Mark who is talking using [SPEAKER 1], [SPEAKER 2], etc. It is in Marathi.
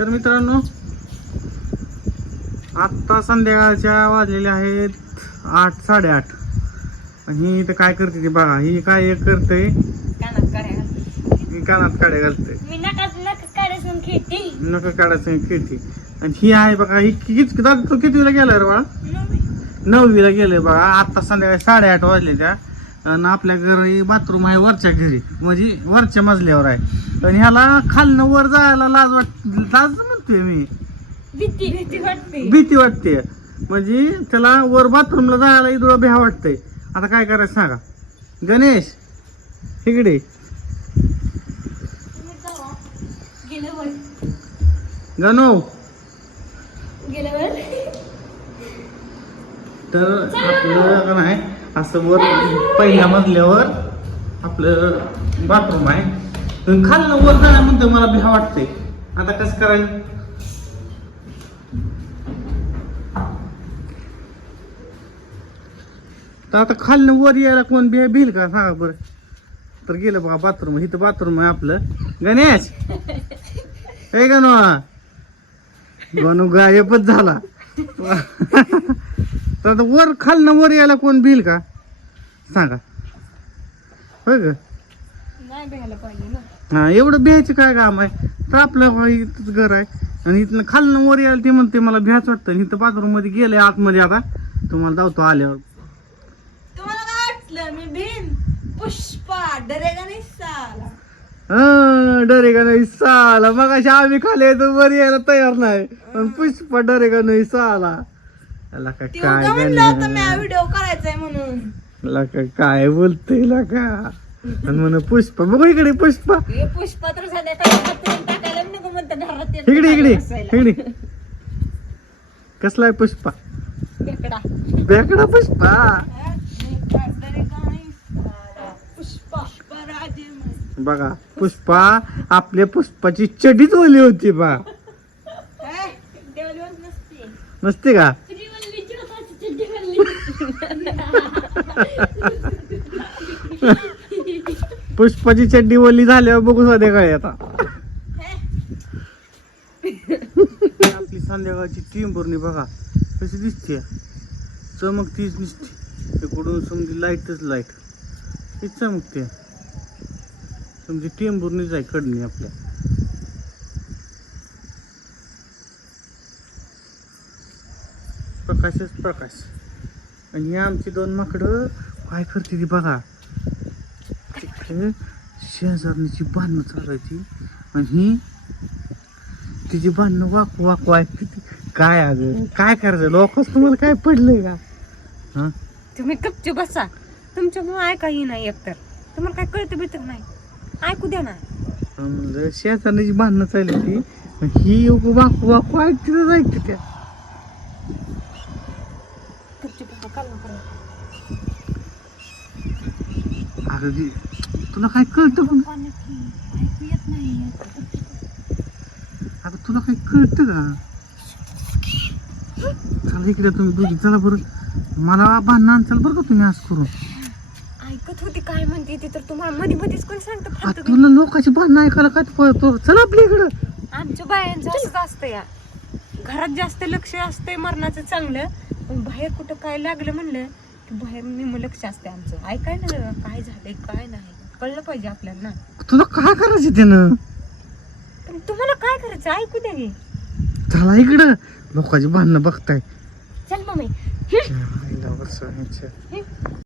[SPEAKER 1] तर मित्रांनो आत्ता संध्याकाळच्या वाजलेल्या आहेत आठ साडेआठ. आणि ही इथं काय करते ती बघा ही काय एक करते?
[SPEAKER 2] कानात
[SPEAKER 1] ही काड्या घालते.
[SPEAKER 2] नका काढायचं खेळते
[SPEAKER 1] आणि ही आहे बघा ही किती दादा तू कितीला गेलाय रे बाळा? नववीला गेले बघा आता संध्याकाळी साडेआठ वाजले त्या आणि आपल्या घरी बाथरूम आहे वरच्या घरी. म्हणजे वरच्या मजल्यावर आहे. आणि ह्याला खालनं वर जायला लाज वाट लाज म्हणतोय मी.
[SPEAKER 2] भीती. भीती वाटते.
[SPEAKER 1] भीती वाटते. म्हणजे त्याला वर बाथरूमला जायला इथं भ्या वाटतंय. आता काय करायचं सांगा? गणेश इकडे. गणो. तर आपलं नाही. असं वर पहिल्या मजल्यावर आपलं बाथरूम आहे. खाल्लं वर जाण्या म्हणतो मला भ्या वाटते. आता कसं करायचं? तर आता खाल्लं वर यायला कोण बिया भिल का? सांगा बरं. तर गेलं बघा बाथरूम इथं बाथरूम आहे आपलं. गणेश! हे गणू गणू गायबच झाला. तर आता वर खाल्लं वर यायला कोण भिल का? सांगा. होय ग?
[SPEAKER 2] नाही भ्यायला पाहिजे ना.
[SPEAKER 1] हा एवढं भ्यायचं काय काम आहे? तर आपलं इथंच घर आहे. आणि इथनं खालनं वर यायला ते म्हणते मला भ्याच वाटतं. आणि इथं बाथरूममध्ये गेले आतमध्ये आता. तुम्हाला जावतो आल्यावर.
[SPEAKER 2] तुम्हाला काय वाटलं? मी भीम पुष्पा डरेगा नाही साला.
[SPEAKER 1] हा, डरेगा नाही साला. मग अशा आम्ही खाली येतो वर यायला तयार नाही. पण पुष्पा डरेगा नाही साला
[SPEAKER 2] ती
[SPEAKER 1] काय
[SPEAKER 2] उगा म्हणलं होतं मी
[SPEAKER 1] गाणं
[SPEAKER 2] व्हिडिओ करायचाय म्हणून.
[SPEAKER 1] याला का काय बोलतोय ला का? आणि म्हण पुष्पा बघू इकडे पुष्पा.
[SPEAKER 2] हे पुष्पा तर संध्याकाळी हातरून टाकायला नको म्हणतं घरात येत
[SPEAKER 1] इकडे इकडे
[SPEAKER 2] बसायला.
[SPEAKER 1] इकडे. कसला आहे पुष्पा?
[SPEAKER 2] खेकडा.
[SPEAKER 1] बेकडा पुष्पा. बघा पुष्पा आपल्या पुष्पाची चडीच ओली होती बा.
[SPEAKER 2] नसते.
[SPEAKER 1] नसते का? पुष्पाची चड्डी ओली झाल्यावर बघू संध्याकाळी आता. आपली संध्याकाळची टिंबुर्णी बघा कशी दिसते चमकतीच दिसते इकडून समजी लाईटच लाइट ती चमकते समजी टिंबुर्णीच आहे कडणी आपल्या. प्रकाशच प्रकाश. आणि ही आमची दोन माकडं काय करते ती बघा. तिकडे शेजारणीची भांडणं चालायची आणि ही तिची भांडणं वाकू वाकू ऐकते. काय अगं? काय करायचं? लोकच तुम्हाला काय पडलंय का? हा?
[SPEAKER 2] तुम्ही गपचूप बसा. तुमच्यामुळे ऐकाही नाही एकतर. तुम्हाला काय कळतं बिळतं नाही. ऐकू द्या ना.
[SPEAKER 1] म्हणलं शेजारणीची भांडणं चालली ती. ही वाकू वाकू ऐकते ऐकते त्या
[SPEAKER 2] गपचूप बसा काल नको
[SPEAKER 1] अगं ती- तुला काय कळतं पण
[SPEAKER 2] ऐकू येत नाही
[SPEAKER 1] अगं तुला काय कळतं का? चला इकडे तुम्ही दोघी चला बरं. मला भांडणं आणचाल बरं का तुम्ही असं करून?
[SPEAKER 2] ऐकत होती काय म्हणते ती तर तुम्हाला मध्ये मध्येच कोण सांगतं
[SPEAKER 1] तुला लोकांची भांडणं ऐकायला काय पळतो चला आपल्या इकडं.
[SPEAKER 2] आमच्या बायांचं असंच असतं या. घरात जास्त लक्ष असतंय मरणाचं चांगलं. पण बाहेर कुठं काय लागलं म्हणलं की बाहेर निम लक्ष असते आमचं. ऐकाय ना काय झालंय काय नाही. कळलं पाहिजे आपल्याला ना.
[SPEAKER 1] तुला काय करायचं त्यानं?
[SPEAKER 2] पण तुम्हाला काय करायचं? ऐकू द्या की
[SPEAKER 1] चला इकडं. लोकांची भांडणं बघताय.
[SPEAKER 2] चल मम्मी.
[SPEAKER 1] आईला.